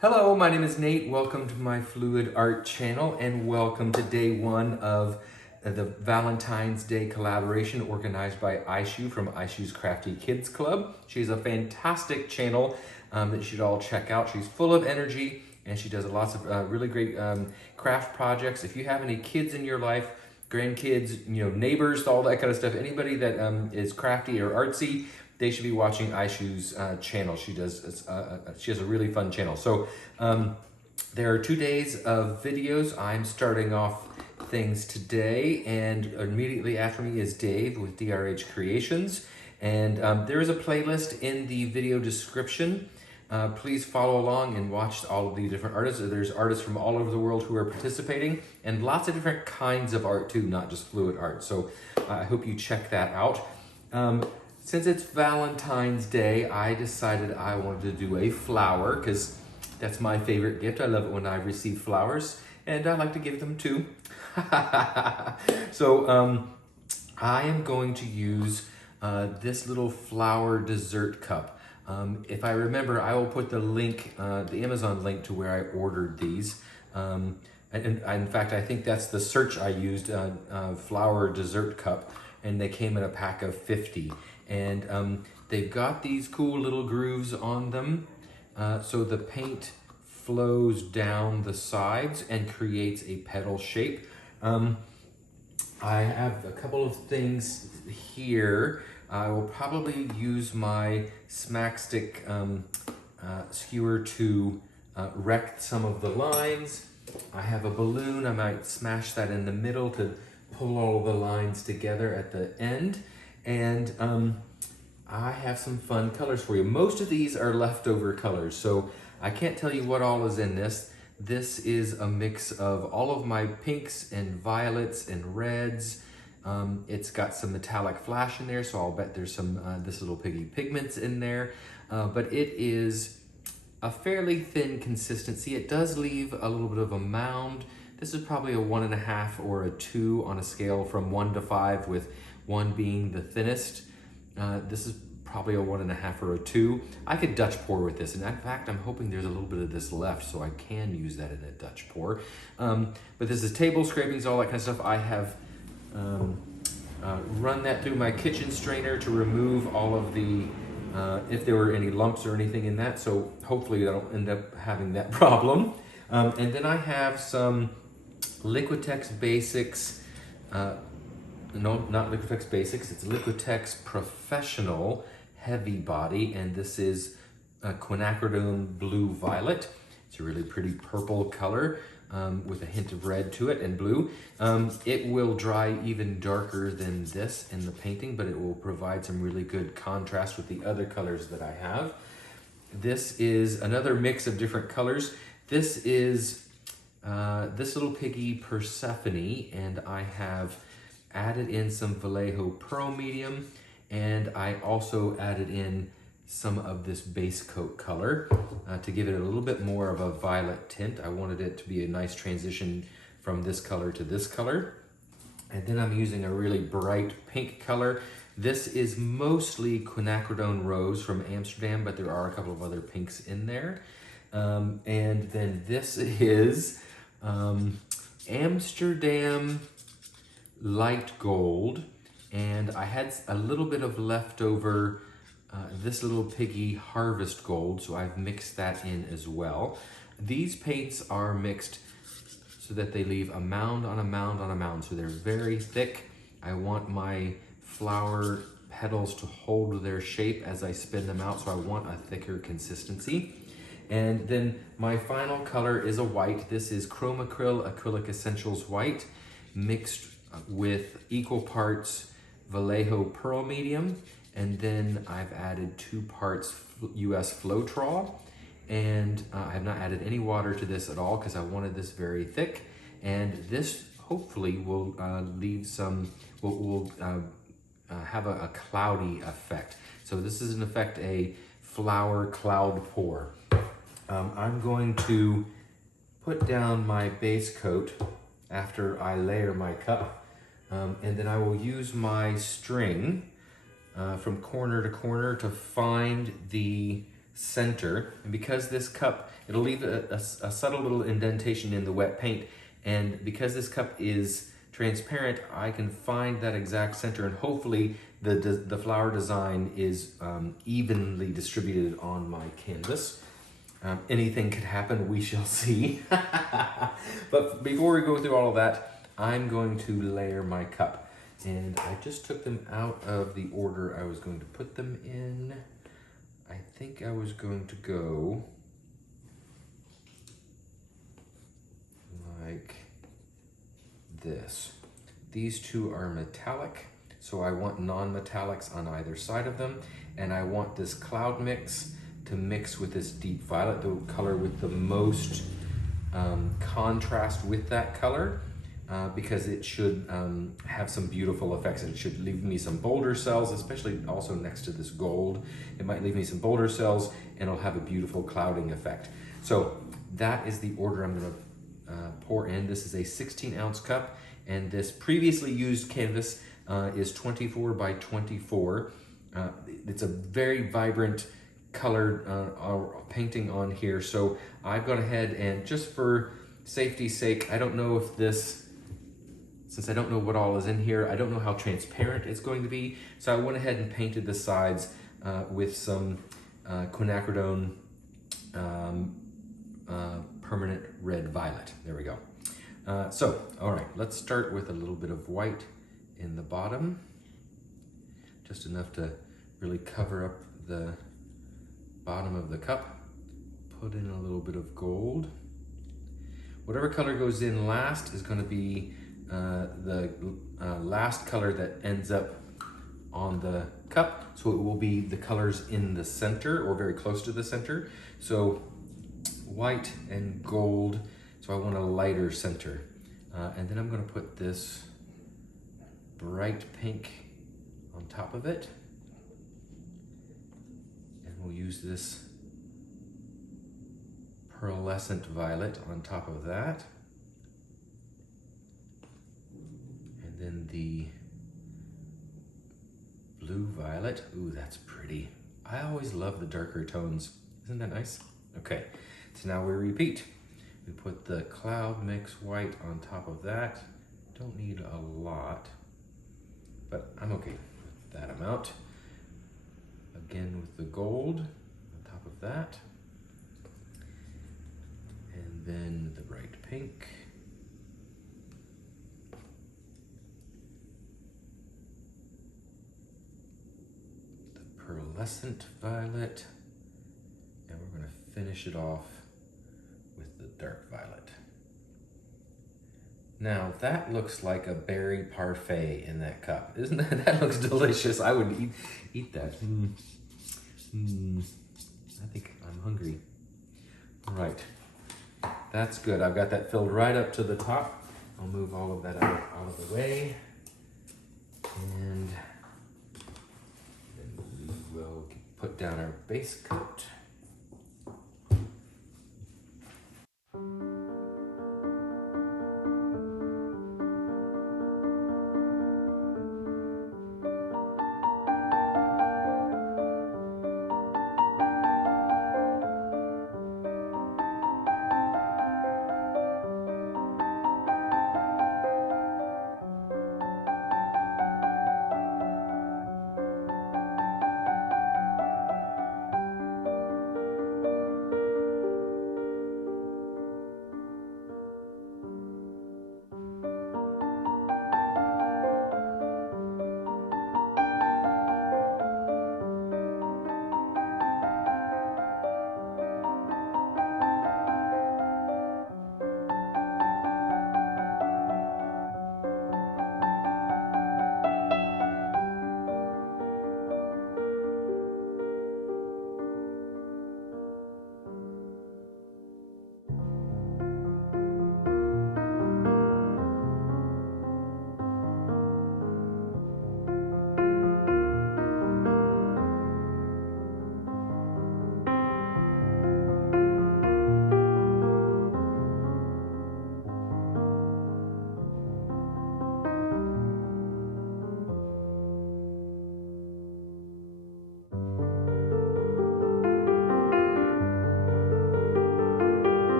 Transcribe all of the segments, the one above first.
Hello, my name is Nate. Welcome to my Fluid Art channel and welcome to day one of the Valentine's Day collaboration organized by Aishu from Aishu's Crafty Kids Club. She's a fantastic channel that you should all check out. She's full of energy and she does lots of really great craft projects. If you have any kids in your life, grandkids, neighbors, all that kind of stuff, anybody that is crafty or artsy, they should be watching Aishu's channel. She has a really fun channel. So there are 2 days of videos. I'm starting off things today, and immediately after me is Dave with Acrylic-Creations. And there is a playlist in the video description. Please follow along and watch all of the different artists. There's artists from all over the world who are participating, and lots of different kinds of art too, not just fluid art. So I hope you check that out. Since it's Valentine's Day, I decided I wanted to do a flower because that's my favorite gift. I love it when I receive flowers, and I like to give them too. So I am going to use this little flower dessert cup. If I remember, I will put the link, the Amazon link to where I ordered these. And in fact, I think that's the search I used, flower dessert cup, and they came in a pack of 50. And they've got these cool little grooves on them, so the paint flows down the sides and creates a petal shape. I have a couple of things here. I will probably use my smack stick skewer to wreck some of the lines. I have a balloon. I might smash that in the middle to pull all of the lines together at the end. And I have some fun colors for you. Most of these are leftover colors, so I can't tell you what all is in this. This is a mix of all of my pinks and violets and reds. It's got some metallic flash in there, so I'll bet there's some this little Piggy pigments in there. But it is a fairly thin consistency. It does leave a little bit of a mound. This is probably a 1.5 or a 2 on a scale from 1 to 5, with 1 being the thinnest. This is probably a 1.5 or a 2. I could Dutch pour with this, and in fact, I'm hoping there's a little bit of this left so I can use that in a Dutch pour. But this is table scrapings, all that kind of stuff. I have run that through my kitchen strainer to remove all of the, if there were any lumps or anything in that, so hopefully I don't end up having that problem. And then I have some Liquitex Basics, no, not Liquitex Basics, it's Liquitex Professional Heavy Body, and this is quinacridone blue violet. It's a really pretty purple color with a hint of red to it and blue. It will dry even darker than this in the painting, but it will provide some really good contrast with the other colors that I have. This is another mix of different colors. This is this little Piggy Persephone, and I have added in some Vallejo Pearl Medium, and I also added in some of this base coat color to give it a little bit more of a violet tint. I wanted it to be a nice transition from this color to this color. And then I'm using a really bright pink color. This is mostly quinacridone rose from Amsterdam, but there are a couple of other pinks in there. And then this is Amsterdam light gold, and I had a little bit of leftover this little Piggy harvest gold, so I've mixed that in as well. These paints are mixed so that they leave a mound on a mound on a mound, so they're very thick. I want my flower petals to hold their shape as I spin them out, so I want a thicker consistency. And then my final color is a white. This is Chrome Acryl Acrylic Essentials White, mixed with equal parts Vallejo Pearl Medium, and then I've added 2 parts US Floetrol, and I have not added any water to this at all because I wanted this very thick, and this hopefully will leave some, will have a cloudy effect. So this is in effect a flower cloud pour. I'm going to put down my base coat after I layer my cup, and then I will use my string from corner to corner to find the center. And because this cup, it'll leave a subtle little indentation in the wet paint. And because this cup is transparent, I can find that exact center, and hopefully the flower design is evenly distributed on my canvas. Anything could happen, we shall see. But before we go through all of that, I'm going to layer my cup. And I just took them out of the order I was going to put them in. I think I was going to go like this. These two are metallic, so I want non-metallics on either side of them, and I want this cloud mix to mix with this deep violet, the color with the most contrast with that color, because it should have some beautiful effects. It should leave me some bolder cells, especially also next to this gold. It might leave me some bolder cells, and it'll have a beautiful clouding effect. So that is the order I'm gonna pour in. This is a 16-ounce cup, and this previously used canvas is 24 by 24. It's a very vibrant colored painting on here, so I've gone ahead and, just for safety's sake, I don't know if this, since I don't know what all is in here, I don't know how transparent it's going to be, so I went ahead and painted the sides with some quinacridone permanent red violet. There we go. So, all right, let's start with a little bit of white in the bottom, just enough to really cover up the bottom of the cup. Put in a little bit of gold. Whatever color goes in last is going to be the last color that ends up on the cup, so it will be the colors in the center or very close to the center. So white and gold, so I want a lighter center. And then I'm going to put this bright pink on top of it. And we'll use this pearlescent violet on top of that. And then the blue violet. Ooh, that's pretty. I always love the darker tones. Isn't that nice? Okay, so now we repeat. We put the cloud mix white on top of that. Don't need a lot, but I'm okay with that amount. Again with the gold on top of that. And then the bright pink. The pearlescent violet. And we're going to finish it off with the dark violet. Now that looks like a berry parfait in that cup. Isn't that? That looks delicious. I would eat that. I think I'm hungry. All right, that's good. I've got that filled right up to the top. I'll move all of that out of the way. And then we will put down our base coat.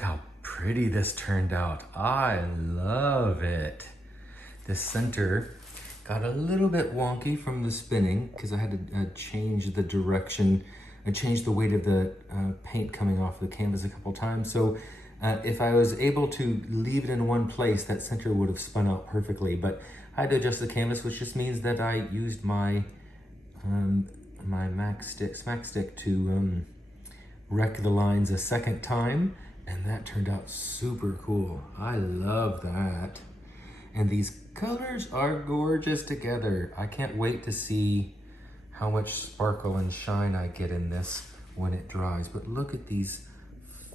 look how pretty this turned out. I love it. The center got a little bit wonky from the spinning because I had to change the direction and change the weight of the paint coming off the canvas a couple times. So if I was able to leave it in one place, that center would have spun out perfectly, but I had to adjust the canvas, which just means that I used my smack stick to wreck the lines a second time, and that turned out super cool. I love that. And these colors are gorgeous together. I can't wait to see how much sparkle and shine I get in this when it dries. But look at these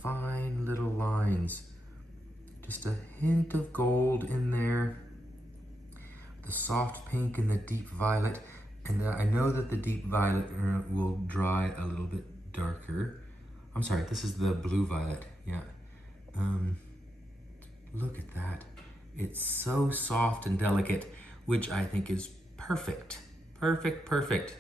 fine little lines. Just a hint of gold in there. The soft pink and the deep violet. And I know that the deep violet will dry a little bit darker. I'm sorry, this is the blue violet, yeah. Look at that. It's so soft and delicate, which I think is perfect. Perfect, perfect.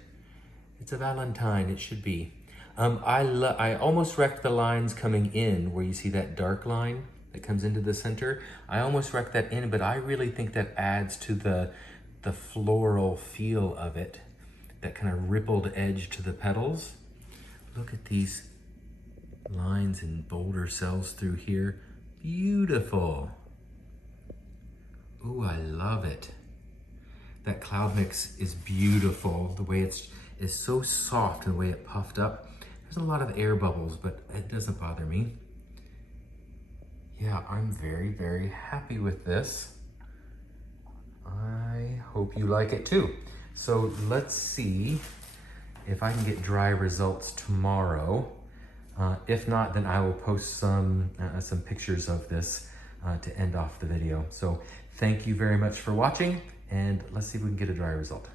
It's a Valentine, it should be. I almost wrecked the lines coming in where you see that dark line that comes into the center. I almost wrecked that in, but I really think that adds to the floral feel of it, that kind of rippled edge to the petals. Look at these lines and boulder cells through here. Beautiful. Ooh, I love it. That cloud mix is beautiful. The way it's so soft and the way it puffed up. There's a lot of air bubbles, but it doesn't bother me. Yeah, I'm very, very happy with this. I hope you like it too. So let's see if I can get dry results tomorrow. If not, then I will post some pictures of this to end off the video. So thank you very much for watching, and let's see if we can get a dry result.